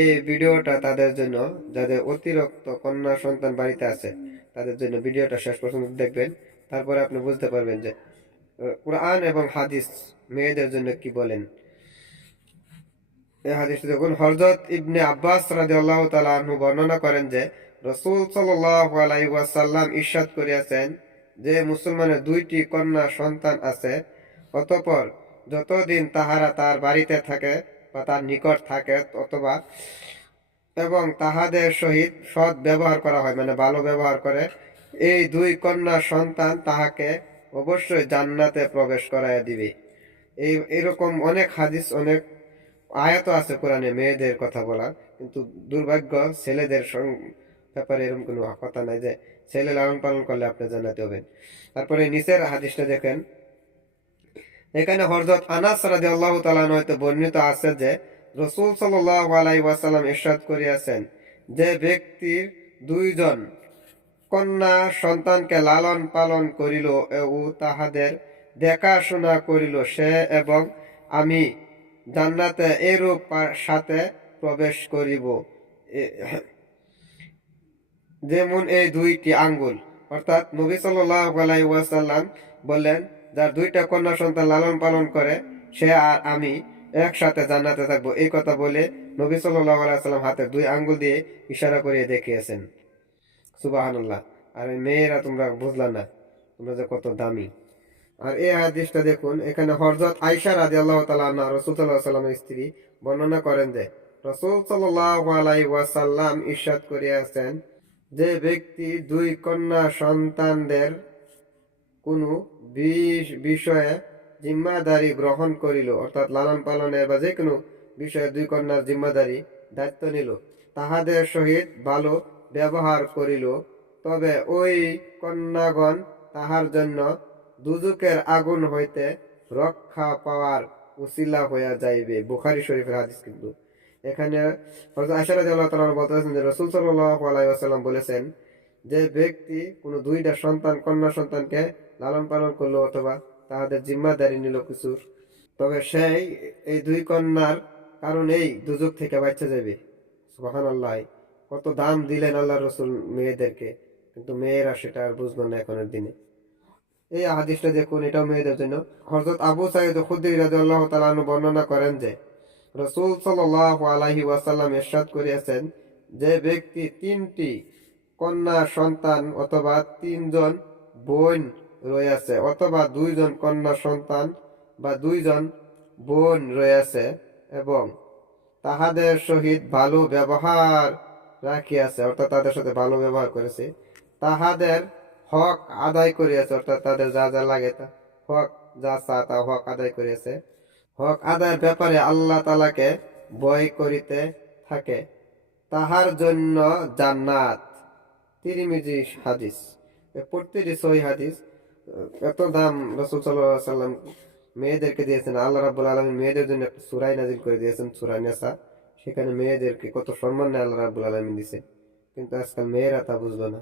এই ভিডিওটা তাদের জন্য, যাদের অতিরিক্ত কন্যা সন্তান বাড়িতে আছে, তাদের জন্য ভিডিওটা শেষ পর্যন্ত দেখবেন। তারপরে আপনি বুঝতে পারবেন যে কোরআন এবং হাদিস মেয়েদের জন্য কি বলেন। এই হাদিসটি দেখুন, হযরত ইবনে আব্বাস রাদিয়াল্লাহু তাআলা আনহু বর্ণনা করেন যে রাসূল সাল্লাল্লাহু আলাইহি ওয়াসাল্লাম ইরশাদ করিয়াছেন যে মুসলমানের দুইটি কন্যা সন্তান আছে, অতঃপর যতদিন তাহারা তার বাড়িতে থাকে বা তার নিকট থাকে অথবা এবং তাহাদের সহিত সৎ ব্যবহার করা হয়, মানে ভালো ব্যবহার করে, এই দুই কন্যা সন্তান তাহাকে অবশ্যই জান্নাতে প্রবেশ করাইয়া দিবে। এরকম অনেক হাদিস, অনেক আয়াত আছে কোরআনে মেয়েদের কথা বলা, কিন্তু দুর্ভাগ্য ছেলেদের ব্যাপারে এরকম কোনো কথা নাই যে ছেলে লালন পালন করলে আপনি জান্নাতে হবেন। তারপরে নিচের হাদিসটা দেখেন, এখানে হযরত আনাস রাদিয়াল্লাহু তাআলা হইতে বর্ণিত আছে যে রাসূল সাল্লাল্লাহু আলাইহি ওয়াসাল্লাম ইরশাদ করিয়াছেন, যে ব্যক্তির দুইজন কন্যা সন্তানকে লালন পালন করিল ও তাহাদের দেখাশোনা করিল, সে এবং আমি জান্নাতে এরূপ সাথে প্রবেশ করিব যেমন এই দুইটি আঙ্গুল। অর্থাৎ নবী সাল্লাল্লাহু আলাইহি ওয়াসাল্লাম বললেন, যার দুইটা কন্যা সন্তান লালন পালন করে সে আর আমি একসাথে জান্নাতে থাকবো। এই কথা বলে নবী সাল্লাল্লাহু আলাইহি ওয়াসাল্লাম হাতের দুই আঙ্গুল দিয়ে ইশারা করে দেখিয়েছেন। সুবহানাল্লাহ। আর মেয়েরা তোমরা বুঝলা না, তোমরা যে কত দামি। আর এই হাদিসটা দেখুন, এখানে হযরত আয়েশা রাদিয়াল্লাহু তাআলা আনহা রাসূল সাল্লাল্লাহু আলাইহি ওয়াসাল্লামের স্ত্রী বর্ণনা করেন যে রাসূল সাল্লাল্লাহু আলাইহি ওয়াসাল্লাম ইরশাদ করিয়াছেন, যে ব্যক্তি দুই কন্যা সন্তানদের কোনো বিষয়ে জিম্মাদারি গ্রহণ করিল, অর্থাৎ লালন পালনের বা যে কোনো বিষয়ে দুই কন্যার জিম্মাদারি দায়িত্ব নিল, তাহাদের সহিত ভালো ব্যবহার করিল, তবে ওই কন্যাগণ তাহার জন্য দুজকের আগুন হইতে রক্ষা পাওয়ার উসিলা হইয়া যাইবে। বুখারী শরীফের হাদিস। কিন্তু এখানে হযরত আয়েশা রাদিয়াল্লাহু তাআলা বলতেছেন যে রাসূল সাল্লাল্লাহু আলাইহি ওয়াসাল্লাম বলেছেন, যে ব্যক্তি কোনো দুইটা সন্তান কন্যা সন্তানকে লালন পালন করলো অথবা তাহাদের জিম্মাদারি নিল কিছুর, তবে সেই এই দুই কন্যার কারণেই দুজক থেকে বাঁচা যাবে। সুবহানাল্লাহ। কত দাম দিলেন আল্লাহ রসুল মেয়েদেরকে, কিন্তু মেয়েরা সেটা আর বুঝলো না এখনের দিনে। এই হাদিসটা দেখুন, এটাও মেয়েদের জন্য। হযরত আবু সাঈদ খুদরি রাদিয়াল্লাহু তাআলা আনহু বর্ণনা করেন যে রাসূল সাল্লাল্লাহু আলাইহি ওয়াসাল্লাম ইরশাদ করিয়াছেন, যে ব্যক্তি তিনটি কন্যা সন্তান অথবা তিনজন বোন রয়েছে অথবা দুইজন কন্যা সন্তান বা দুইজন বোন রয়েছে এবং তাহাদের সহিত ভালো ব্যবহার রাখিয়াছে, অর্থাৎ তাদের সাথে ভালো ব্যবহার করেছে, তাহাদের হক আদায় করিয়াছে, অর্থাৎ তাদের যা যা লাগে তা হক, যা চা তা হক আদায় করিয়াছে, হক আদায়ের ব্যাপারে আল্লাহ তাআলাকে ভয় করিতে থাকে, তাহার জন্য জান্নাত। তিরমিজি হাদিস। প্রত্যেকটি সহিহ হাদিস। এত দাম রাসূল সাল্লাল্লাহু আলাইহি ওয়াসাল্লাম মেয়েদেরকে দিয়েছেন। আল্লাহ রাব্বুল আলামিন মেয়েদের জন্য একটা সূরা নাযিল করে দিয়েছেন, সূরা নিসা। সেখানে মেয়েদেরকে কত সম্মান আল্লাহ রাব্বুল আলামিন দিয়েছেন, কিন্তু আজকাল মেয়েরা তা বুঝলো না।